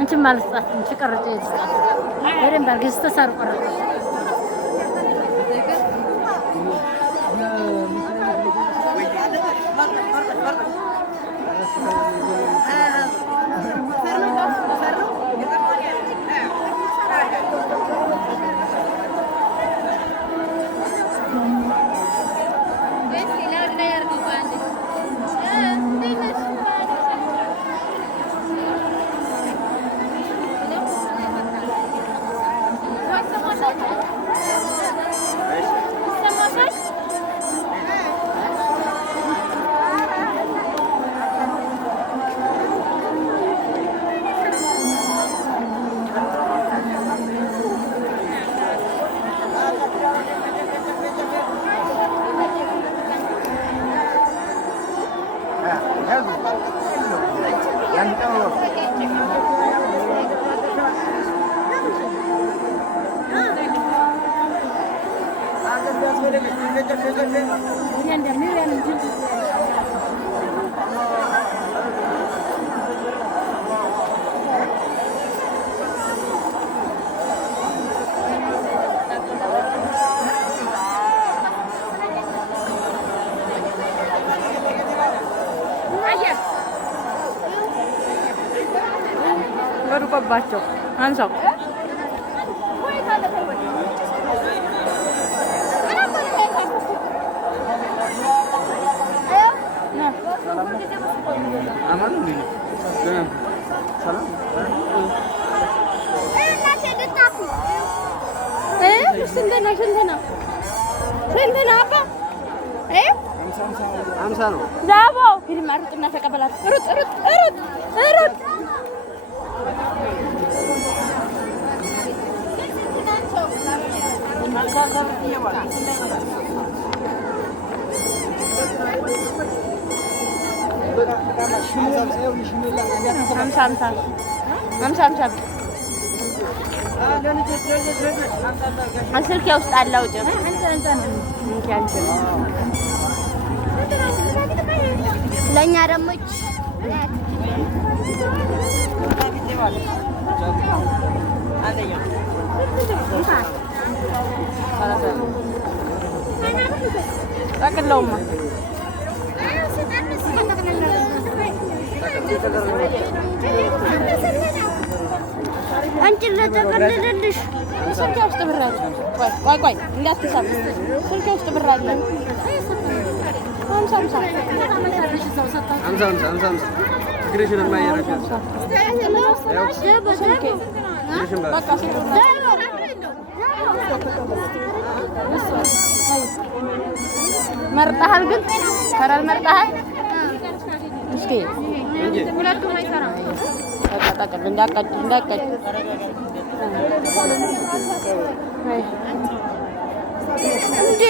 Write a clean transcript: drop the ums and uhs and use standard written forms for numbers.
انت مال صات انت قرطي صات غيرين برغ استسار قرط 맞죠? 안석. Aman nih. Salam. ስንትና አባ አምሳ ነው። ዛባው ሂድማ ሩጥና ተቀበላት። ሩጥ ሩጥ ሩጥ ሩጥ ስልክ ውስጥ አለው ጭም ለእኛ ደግሞ ጠቅለውማ አንቺ ለተቀለለልሽ ስልኬ ውስጥ ብር አለ። ቆይ እንዳትሳብ። ስልኬ ውስጥ ብር አለ። 50 ትግሬሽን የማይረዳው በቃ መርጠሃል ግን ከረል መርጠሃል። እስኪ ሁለቱም አይሰራም። ተቃጣቀል እንዳቀጭ እንዴ